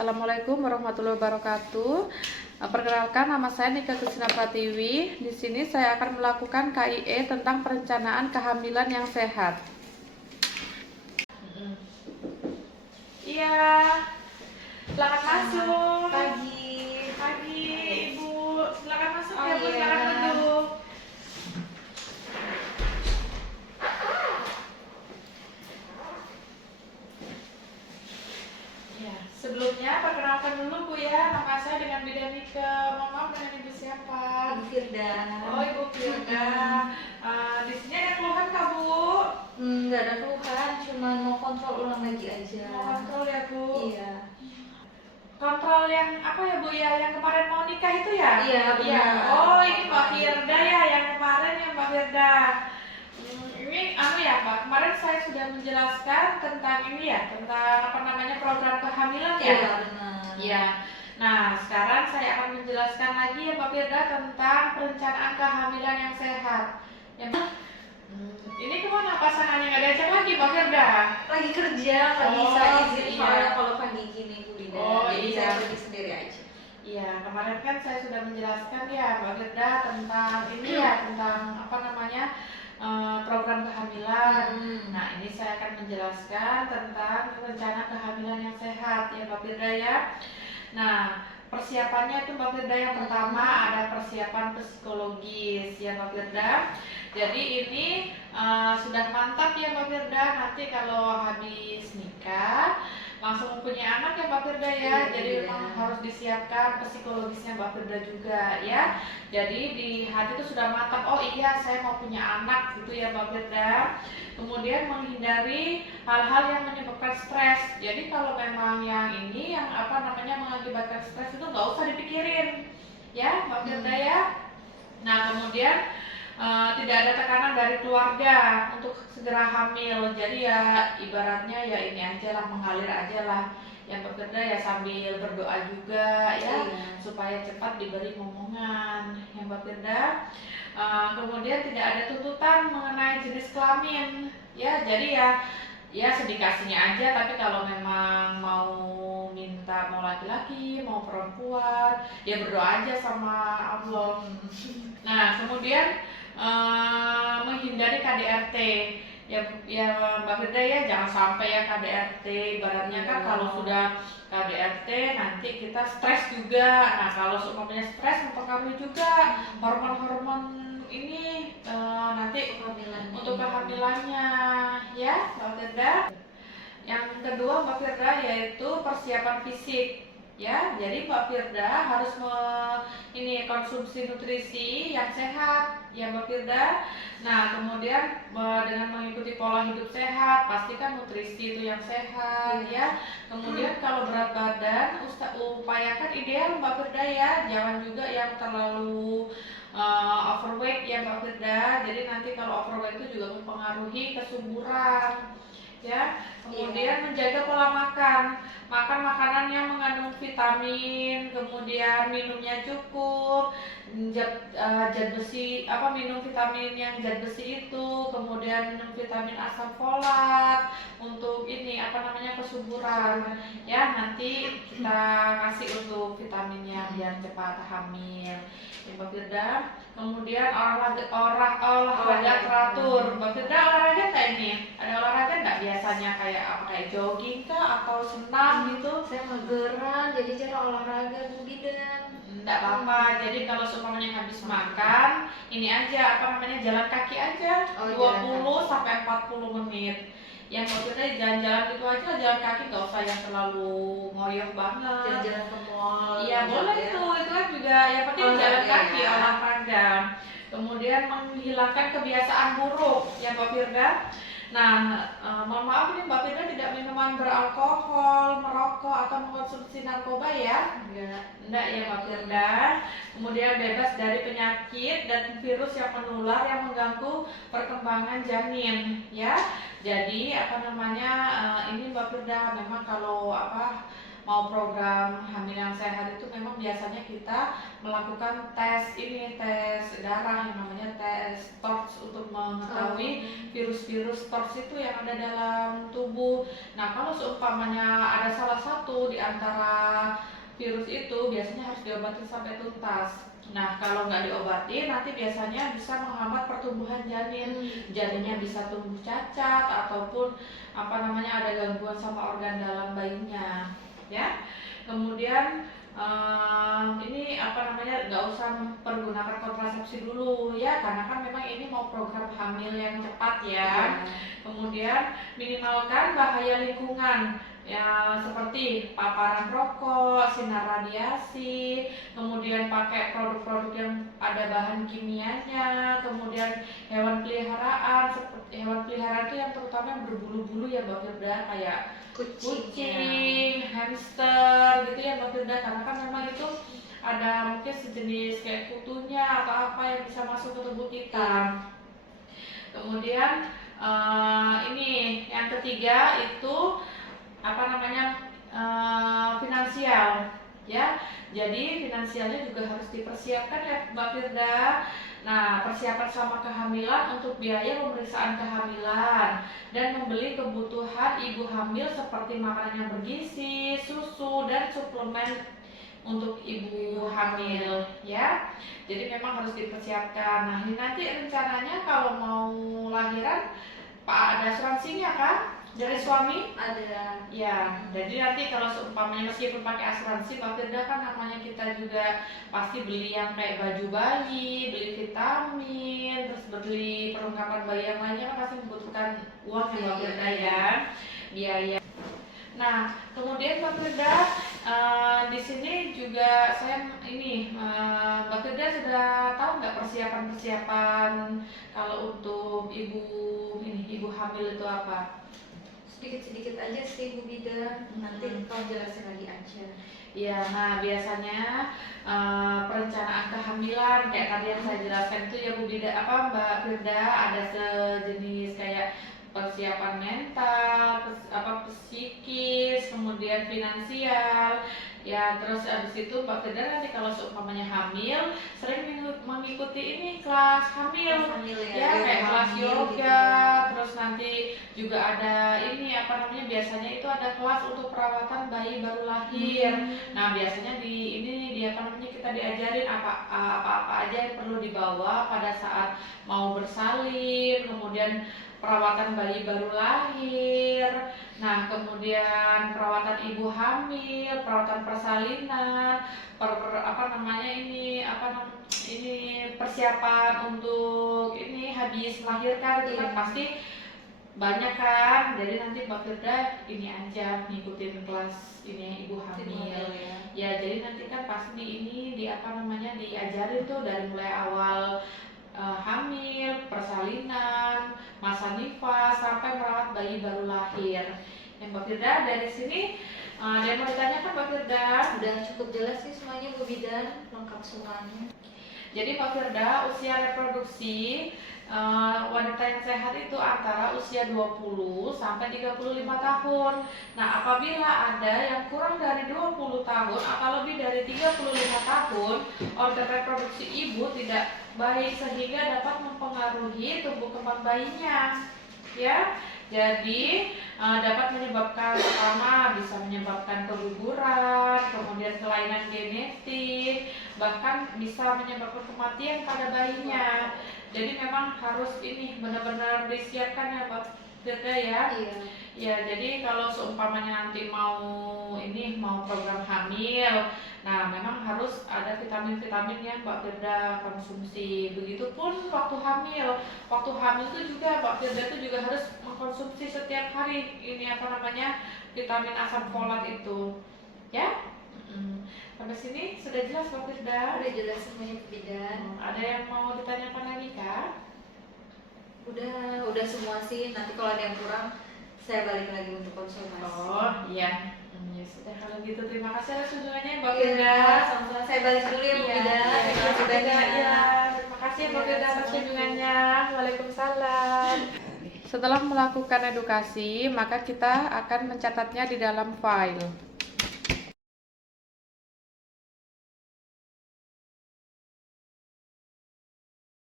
Assalamualaikum warahmatullahi wabarakatuh. Perkenalkan, nama saya Nika Kristina Pratiwi. Di sini saya akan melakukan KIE tentang perencanaan kehamilan yang sehat. Iya, silakan masuk. Pagi, Ibu. Silakan masuk ya, Bu. Silakan duduk. Ya, sebelumnya perkenalkan dulu Bu ya, nama saya dengan bidan Nika. Mohon maaf, dengan Ibu siapa? Ibu Firda. Oh, Ibu Firda. Di sini ada keluhan Kak Bu? Nggak ada keluhan, cuma mau kontrol ulang lagi aja. Mau kontrol ya Bu? Iya. Kontrol yang apa ya Bu ya? Yang kemarin mau nikah itu ya? Iya, benar. Oh, ini Mbak Firda ya, yang kemarin ya Mbak Firda. Ini ya Mbak, kemarin saya sudah menjelaskan tentang ini ya, tentang apa namanya program kehamilan ya? Iya, benar. Iya. Nah, sekarang saya akan menjelaskan lagi ya Mbak Firda tentang perencanaan kehamilan yang sehat. Ini kemana pasangannya, nggak diajak lagi Mbak Firda? Lagi kerja, nggak bisa izin soalnya kalau pagi gini Bu Lida. Jadi saya pergi sendiri aja. Iya, kemarin kan saya sudah menjelaskan ya Mbak Firda tentang ini ya, tentang apa namanya program kehamilan. Nah, ini saya akan menjelaskan tentang rencana kehamilan yang sehat ya Mbak Firda ya. Nah, persiapannya itu Mbak Firda, yang pertama ada persiapan psikologis ya Mbak Firda. Jadi ini sudah mantap ya Mbak Firda, nanti kalau habis nikah langsung punya anak ya Mbak Firda ya. Jadi memang harus disiapkan psikologisnya Mbak Firda juga ya. Jadi di hati itu sudah mantap, oh iya saya mau punya anak gitu ya Mbak Firda. Kemudian menghindari hal-hal yang menyebabkan stres. Jadi kalau memang yang ini yang apa namanya mengakibatkan stres itu nggak usah dipikirin ya Mbak Firda ya. Nah, kemudian tidak ada tekanan dari keluarga untuk segera hamil. Jadi ya ibaratnya ya ini aja lah, mengalir aja lah yang bekerja ya, sambil berdoa juga ya, supaya cepat diberi momongan yang bekerja. Kemudian tidak ada tuntutan mengenai jenis kelamin ya, jadi ya sedikasinya aja, tapi kalau memang mau minta mau laki-laki mau perempuan ya berdoa aja sama Allah. Nah, kemudian menghindari KDRT ya Mbak Firda ya, jangan sampai ya KDRT. Ibaratnya kan kalau sudah KDRT nanti kita stres juga. Nah, kalau semuanya stres mempengaruhi juga hormon-hormon ini nanti untuk kehamilannya ya Mbak Firda. Yang kedua Mbak Firda yaitu persiapan fisik ya. Jadi Mbak Firda harus ini konsumsi nutrisi yang sehat ya Mbak Firda. Nah, kemudian dengan mengikuti pola hidup sehat, pastikan nutrisi itu yang sehat ya. Kemudian kalau berat badan upayakan ideal Mbak Firda ya, jangan juga yang terlalu overweight ya Mbak Firda. Jadi nanti kalau overweight itu juga mempengaruhi kesuburan ya. Kemudian menjaga pola makan, makan makanan yang mengandung vitamin, kemudian minumnya cukup, zat besi, minum vitamin yang zat besi itu, kemudian minum vitamin asam folat untuk ini kesuburan ya. Nanti kita kasih untuk vitaminnya biar cepat hamil ya Mbak Firda. Kemudian olahraga teratur. Mbak Firda olahraga nggak ini? Ada olahraga nggak biasanya, kayak apa, kayak jogging kah atau senam gitu? Saya mageran, jadi cara olahraga Bu Bidan. Nggak apa-apa. Jadi kalau semuanya habis makan, ini aja jalan kaki aja 20 sampai 40 menit. Yang maksudnya jalan-jalan gitu aja, jalan kaki, nggak usah yang terlalu ngoyo banget. Jalan-jalan ke mall. Iya boleh itu kan juga yang penting jalan kaki, olahraga. Kemudian menghilangkan kebiasaan buruk ya Mbak Firda. Nah, mohon maaf ini Mbak Firda tidak minuman beralkohol, merokok atau mengkonsumsi narkoba ya? Enggak ya Mbak Firda. Kemudian bebas dari penyakit dan virus yang menular yang mengganggu perkembangan janin ya. Jadi ini Mbak Firda, memang kalau mau program hamil yang sehat itu memang biasanya kita melakukan tes darah yang namanya tes TORCH untuk mengetahui virus-virus TORCH itu yang ada dalam tubuh. Nah, kalau seumpamanya ada salah satu di antara virus itu biasanya harus diobati sampai tuntas. Nah, kalau nggak diobati nanti biasanya bisa menghambat pertumbuhan janin. Janinnya bisa tumbuh cacat ataupun ada gangguan sama organ dalam bayinya, ya. Kemudian ini nggak usah pergunakan kontrasepsi dulu ya, karena kan memang ini mau program hamil yang cepat ya. Kemudian minimalkan bahaya lingkungan ya, seperti paparan rokok, sinar radiasi, kemudian pakai produk-produk yang ada bahan kimianya, kemudian hewan peliharaan itu yang terutama yang berbulu-bulu ya Mbak Firda, kayak kucing, hamster gitu ya Mbak Firda, karena kan memang itu ada mungkin sejenis kayak kutunya atau apa yang bisa masuk ke tubuh kita. Kemudian ini yang ketiga itu finansial ya. Jadi finansialnya juga harus dipersiapkan ya Mbak Firda. Nah, persiapan sama kehamilan untuk biaya pemeriksaan kehamilan dan membeli kebutuhan ibu hamil seperti makanan yang bergizi, susu, dan suplemen untuk ibu hamil ya. Jadi memang harus dipersiapkan. Nah, ini nanti rencananya kalau mau lahiran Pak, ada asuransinya kan dari suami? Ada. Ya, jadi nanti kalau seumpamanya meskipun pakai asuransi Mbak Firda kan namanya kita juga pasti beli yang kayak baju bayi, beli vitamin, terus beli perlengkapan bayi yang lainnya kan pasti membutuhkan uang ya Mbak Firda ya, biaya. Nah, kemudian Mbak Firda di sini juga saya Mbak Firda sudah tahu nggak persiapan kalau untuk ibu hamil itu apa? Sedikit-sedikit aja sih Bu Bidan, nanti kalau jelasin lagi aja. Ya, nah biasanya perencanaan kehamilan kayak tadi yang saya jelaskan itu ya Bu Bidan, Mbak Firda, ada sejenis kayak persiapan mental, psikis, kemudian finansial. Ya, terus abis itu Mbak Firda nanti kalau seumpamanya hamil sering mengikuti ini kelas hamil ya, kayak kelas yoga, terus nanti juga ada biasanya itu ada kelas untuk perawatan bayi baru lahir. Nah, biasanya kita diajarin apa aja yang perlu dibawa pada saat mau bersalin, kemudian perawatan bayi baru lahir, nah kemudian perawatan ibu hamil, perawatan persalinan, persiapan untuk habis melahirkan itu kan pasti banyak kan. Jadi nanti Mbak Firda ini aja ngikutin kelas ibu hamil ya. Jadi nanti kan pasti diajarin tuh dari mulai awal hamil, persalinan, masa nifas sampai merawat bayi baru lahir. Yang Mbak Firda dari sini ada yang mau ditanyakan Mbak Firda? Udah cukup jelas sih semuanya Bu Bidan, lengkap semuanya. Jadi Mbak Firda, usia reproduksi wanita yang sehat itu antara usia 20 sampai 35 tahun. Nah, apabila ada yang kurang dari 20 tahun atau lebih dari 35 tahun, organ reproduksi ibu tidak baik sehingga dapat mempengaruhi tumbuh kembang bayinya. Ya. Jadi dapat menyebabkan bisa menyebabkan keguguran, kemudian kelainan genetik, bahkan bisa menyebabkan kematian pada bayinya. Jadi memang harus benar-benar disiapkan ya Mbak Firda ya. Iya. Ya, jadi kalau seumpamanya nanti mau program hamil, nah memang harus ada vitamin-vitamin yang Mbak Firda konsumsi. Begitupun waktu hamil. Waktu hamil itu juga Mbak Firda itu juga harus mengkonsumsi setiap hari vitamin asam folat itu. Ya? Sampai sini sudah jelas Mbak Firda? Udah jelas semuanya Bu Bidan. Ada yang mau ditanyakan lagi Kak? Udah semua sih. Nanti kalau ada yang kurang saya balik lagi untuk konsultasi. Oh iya. Ya sudah, kalau gitu terima kasih atas kunjungannya Mbak Iya, Firda. sama-sama. Saya balik dulu ya Bu Bidan. Terima kasih Mbak Firda atas kunjungannya. Waalaikumsalam. Setelah melakukan edukasi, maka kita akan mencatatnya di dalam file.